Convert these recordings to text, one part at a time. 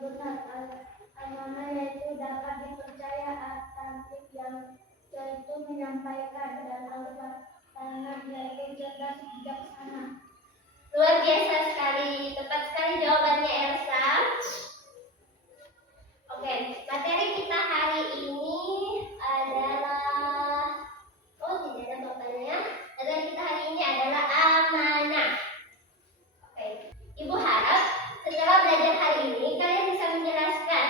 benar. Amanah yaitu dapat dipercaya, authentik yaitu menyampaikan, dan tangan yaitu cerdas bijaksana. Luar biasa sekali, tepat sekali jawabannya Elsa. Oke, materi kita hari ini adalah tidak ada bapaknya. Materi kita hari ini adalah amanah. Oke, Ibu harap setelah belajar hari ini kalian bisa menjelaskan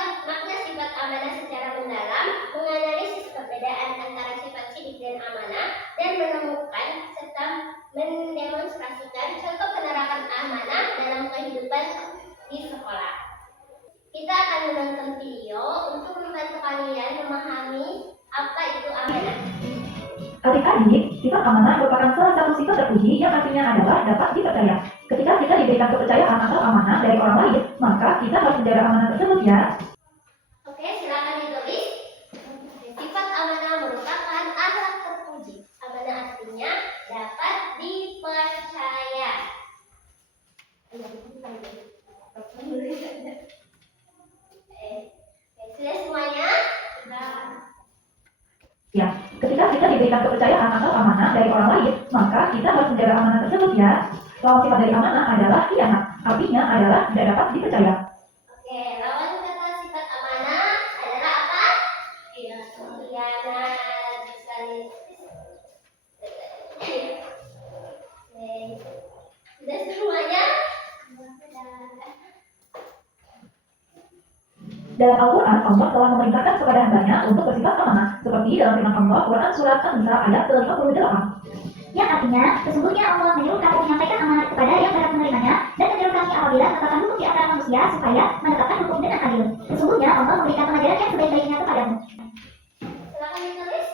makna sifat amanah secara mendalam, menganalisis perbedaan antara sifat sidik dan amanah, dan menemukan serta mendemonstrasikan contoh penerapan amanah dalam kehidupan di sekolah. Kita akan menonton video untuk membantu kalian memahami apa itu amanah. Adik-adik, sifat amanah merupakan salah satu sifat terpuji yang artinya adalah dapat dipercaya. Ketika kita diberikan kepercayaan atau amanah dari orang lain, maka kita harus menjaga amanah tersebut ya. Oke, silakan ditulis. Sifat amanah merupakan akhlak terpuji. Amanah artinya dapat dipercaya. Sudah semuanya? Ya, ketika kita diberikan kepercayaan atau amanah dari orang lain, maka kita harus menjaga amanah tersebut ya. Lawan sifat dari amanah adalah khianat, artinya adalah tidak dapat dipercaya. Oke, lawan kata sifat amanah adalah apa? Khianat. Sekali. Sudah semuanya? Dalam Al-Quran, Allah telah memerintahkan kepada hambanya untuk bersifat amanah, seperti dalam firman Allah, Quran Surat An-Nisa ayat ke-58. Yang artinya, sesungguhnya Allah menyuruh kamu menyampaikan amanat kepada yang berhak menerimanya, dan menyuruh kami apabila menetapkan hukum di antara manusia, supaya menetapkan hukum dengan adil. Sesungguhnya Allah memberikan pengajaran yang sebaik-baiknya kepadamu. Silakan ditulis.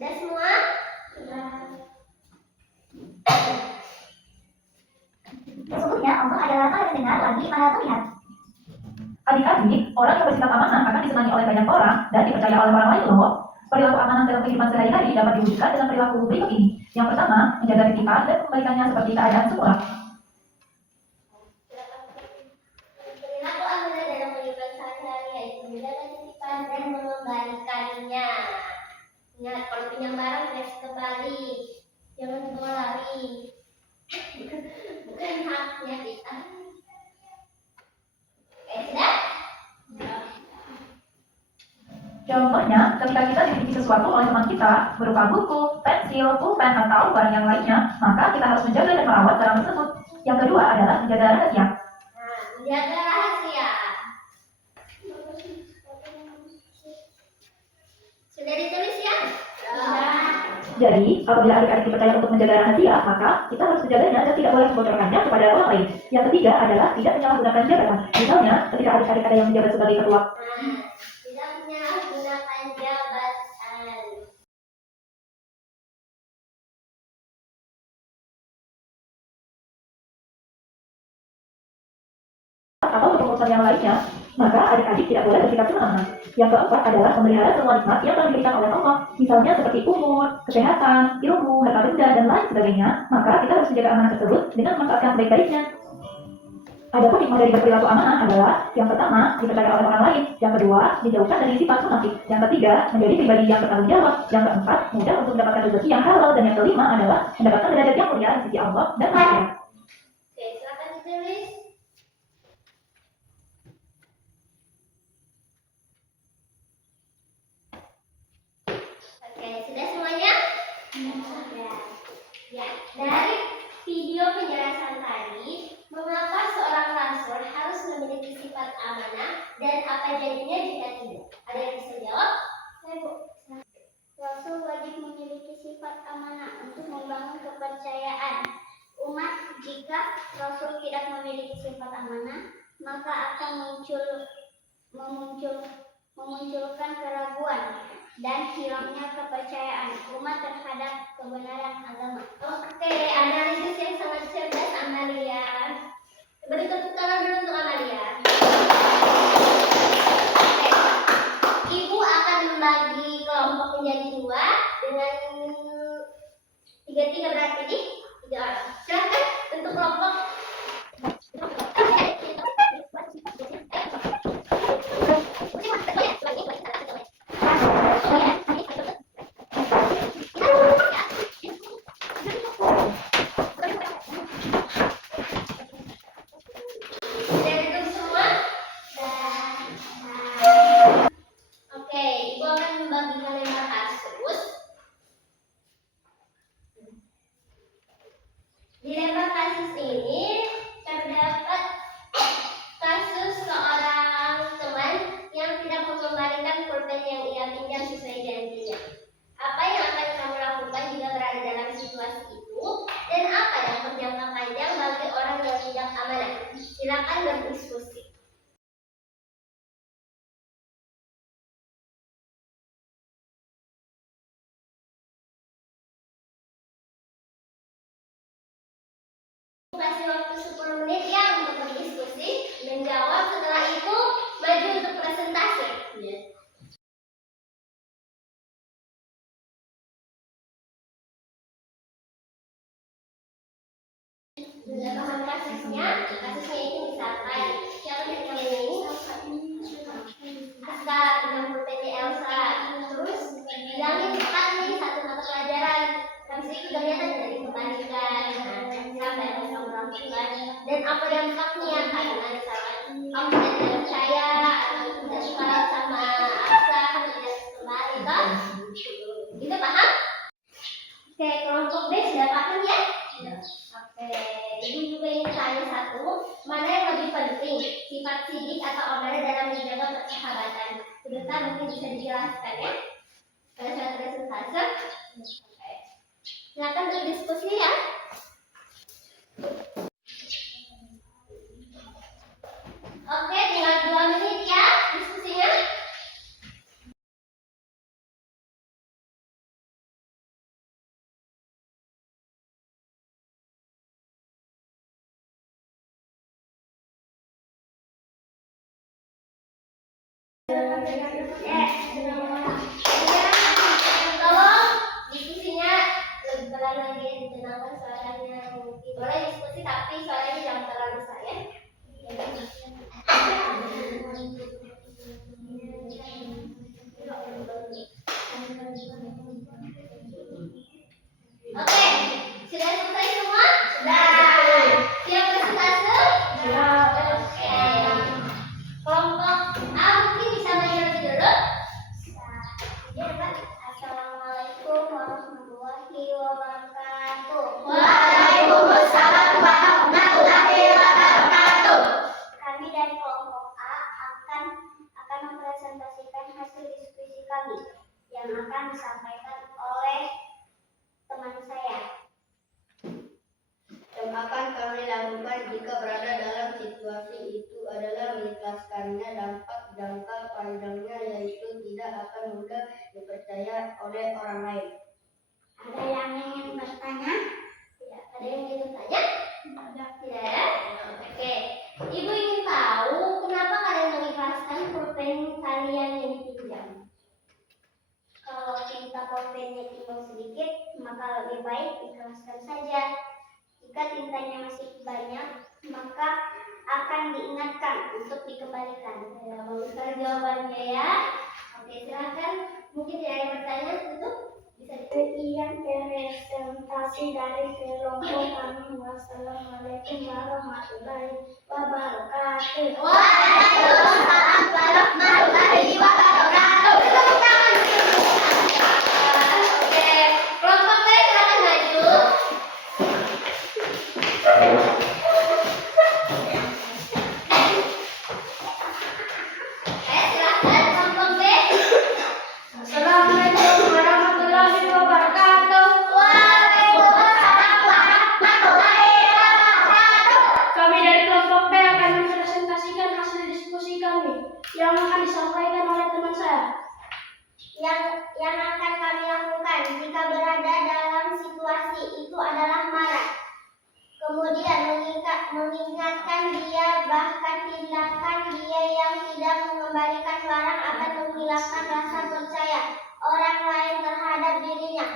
Sudah semua? Sesungguhnya Allah adalah maha mendengar lagi maha melihat. Adik-adik, orang yang bersifat amanah akan disenangi oleh banyak orang dan dipercaya oleh orang lain loh. Perilaku amanah dalam kehidupan sehari-hari dapat diwujudkan dengan perilaku berikut ini. Yang pertama, menjaga titipan dan memberikannya seperti keadaan semula. Perilaku amanah dalam kehidupan sehari-hari yaitu menjaga titipan dan mengembalikannya. Ingat, kalau pinjam barang harus kembali, jangan dibawa lari. Bukan haknya kita. Oke, sudah? Contohnya, ketika kita dititip sesuatu oleh teman kita, berupa buku, pensil, pulpen, atau barang yang lainnya, maka kita harus menjaga dan merawat barang tersebut. Yang kedua adalah menjaga rahasia. Nah, menjaga rahasia. Sudah ditulis ya? Jadi, apabila adik-adik dipercaya untuk menjaga rahasia, maka kita harus menjaganya dan tidak boleh membocorkannya kepada orang lain. Yang ketiga adalah tidak menyalahgunakan jabatan. Misalnya, ketika adik-adik ada yang menjabat sebagai ketua, Tidak menyalahgunakan jabatan. atau kepengurusan yang lainnya, maka adik-adik tidak boleh bersikap sembarangan. Yang keempat adalah memelihara semua nikmat yang telah diberikan oleh Allah, misalnya seperti umur, kesehatan, ilmu, harta benda, dan lain sebagainya. Maka kita harus menjaga amanah tersebut dengan memanfaatkan sebaik-baiknya. Adapun hikmah dari berperilaku amanah adalah yang pertama, dipercaya oleh orang lain. Yang kedua, dijauhkan dari sifat munafik. Yang ketiga, menjadi pribadi yang bertanggung jawab. Yang keempat, mudah untuk mendapatkan rezeki yang halal. Dan yang kelima adalah mendapatkan derajat yang mulia di sisi Allah dan akhirat. Oke, silakan ditulis. Oke, sudah semuanya? Ya. Dari video penjelasan tadi, mengapa seorang rasul harus memiliki sifat amanah dan apa jadinya jika tidak? Ada yang bisa jawab? Saya, Bu. Rasul wajib memiliki sifat amanah untuk membangun kepercayaan umat. Jika Rasul tidak memiliki sifat amanah, maka akan memunculkan keraguan dan hilangnya kepercayaan umat terhadap kebenaran Tiga berarti nih 3 orang. Silakan untuk kelompok. Sudah duduk semua? Oke, Ibu akan membagikan lempar kasus. Di lempar kasus ini terdapat kasus seorang teman yang tidak mengembalikan pulpen yang ia pinjam sesuai janjinya. Apa yang akan kamu lakukan jika berada dalam situasi itu? Dan apa yang berjangka panjang bagi orang yang tidak amanah? Silakan berdiskusi. Kasih waktu 10 menit ya untuk berdiskusi dan jawab. Setelah itu maju untuk presentasi. Sudah paham kasusnya itu misalkan siapa yang namanya ini? Aska dengan pulpennya Elsa. Terus bilangin cepat nih satu mata pelajaran. Habis itu ternyata tidak dikembalikan. Sampai Elsa melakukan. Dan apa dampaknya? Karena misalkan kamu tidak percaya atau tidak suka sama Aska, tidak kembali kan? Itu paham? Oke, kelompok B sudah paham ya? Oke, Ibu juga ingin tanya satu, mana yang lebih penting, sifat sidik atau amanah dalam menjaga persahabatan? Sebentar mungkin bisa dijelaskan ya? Pada saat presentase. Oke. Silakan berdiskusi ya. Oke, tinggal 2 menit ya diskusinya. Tolong diskusinya lebih pelan lagi ya, ditenangkan suaranya mungkin. Boleh diskusi tapi suaranya jangan terlalu besar ya. Oke, sudah selesai semua? Sudah. Siap presentase? Siap. Oke. Kelompok A mungkin bisa maju lebih dulu. Ya, Pak. Assalamualaikum warahmatullahi wabarakatuh. Waalaikumsalam warahmatullahi wabarakatuh. Kami dari kelompok A akan mempresentasikan hasil diskusi kami yang akan disampaikan oleh teman saya. Yang akan kami lakukan jika berada dalam situasi itu adalah menjelaskannya dampak jangka panjangnya, yaitu tidak akan mudah dipercaya oleh orang lain. Ada yang ingin bertanya? Tidak. Ada yang ingin bertanya? Tidak. Oke. Ibu ingin tahu kenapa kalian mengikhlaskan pulpen kalian yang dipinjam? Kalau tinta pulpennya tinggal sedikit, maka lebih baik ikhlaskan saja. Jika tintanya masih banyak, maka akan diingatkan untuk dikembalikan. Ya, bagus sekali jawabannya ya. Oke, silakan. Mungkin tidak ada yang bertanya, tutup. Bisa Sekian presentasi dari kelompok kami. Wassalamualaikum warahmatullahi wabarakatuh. Waalaikumsalam warahmatullahi wabarakatuh. Tepuk tangan. Oke, kelompok B silakan maju. Silakan kelompok B. Assalamualaikum warahmatullahi wabarakatuh. Waalaikumsalam warahmatullahi wabarakatuh. Kami dari kelompok B akan mempresentasikan hasil diskusi kami yang akan disampaikan oleh teman saya. Yang akan kami lakukan jika berada dalam situasi itu adalah marah. Kemudian mengingatkan dia bahkan tindakan dia yang tidak mengembalikan barang akan menghilangkan rasa percaya orang lain terhadap dirinya.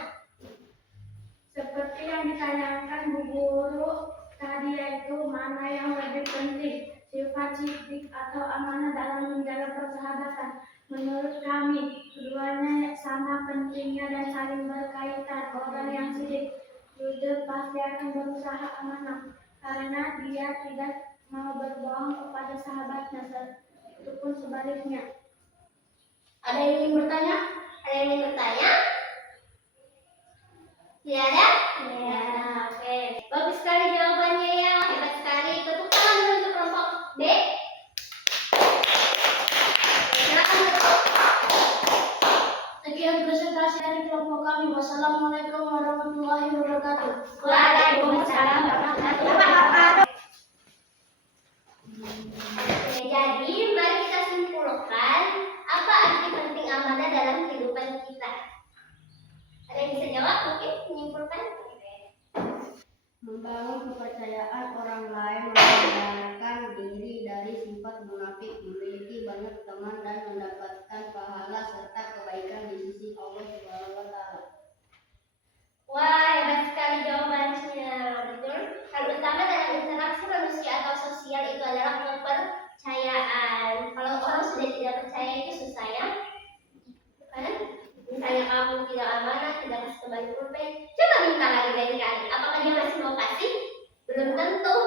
Seperti yang ditanyakan Bu Guru tadi yaitu mana yang lebih penting, sifat sidik atau amanah dalam menjaga persahabatan. Menurut kami, keduanya sama pentingnya dan saling berkaitan. Orang yang sidik jujur pasti akan berusaha amanah karena dia tidak mau berbohong kepada sahabatnya, ataupun sebaliknya. Ada yang ingin bertanya? Ada yang ingin bertanya? Tidak ada? Ya, oke. Bagus sekali jawabannya ya. Hebat sekali. Tepuk tangan dulu untuk kelompok B. Silakan tutup. Sekian presentasi dari kelompok kami. Wassalamualaikum warahmatullahi wabarakatuh. Waalaikumsalam warahmatullahi wabarakatuh. Oke, jadi mari kita simpulkan apa arti penting amanah dalam kehidupan kita. Ada yang bisa jawab mungkin menyimpulkan? Membangun kepercayaan orang lain, menghindarkan diri dari sifat munafik, memiliki banyak teman dan mendapatkan pahala serta kebaikan di sisi Allah Subhanahu wa taala. Wah, hebat sekali jawabannya. Betul. Hal utama dalam interaksi manusia atau sosial itu adalah kepercayaan. Kalau orang sudah tidak percaya itu susah ya. Kan? Misalnya kamu tidak amanah, tidak kasih kembali pulpen, coba minta lagi dari kali. Apakah dia masih mau kasih? Belum tentu.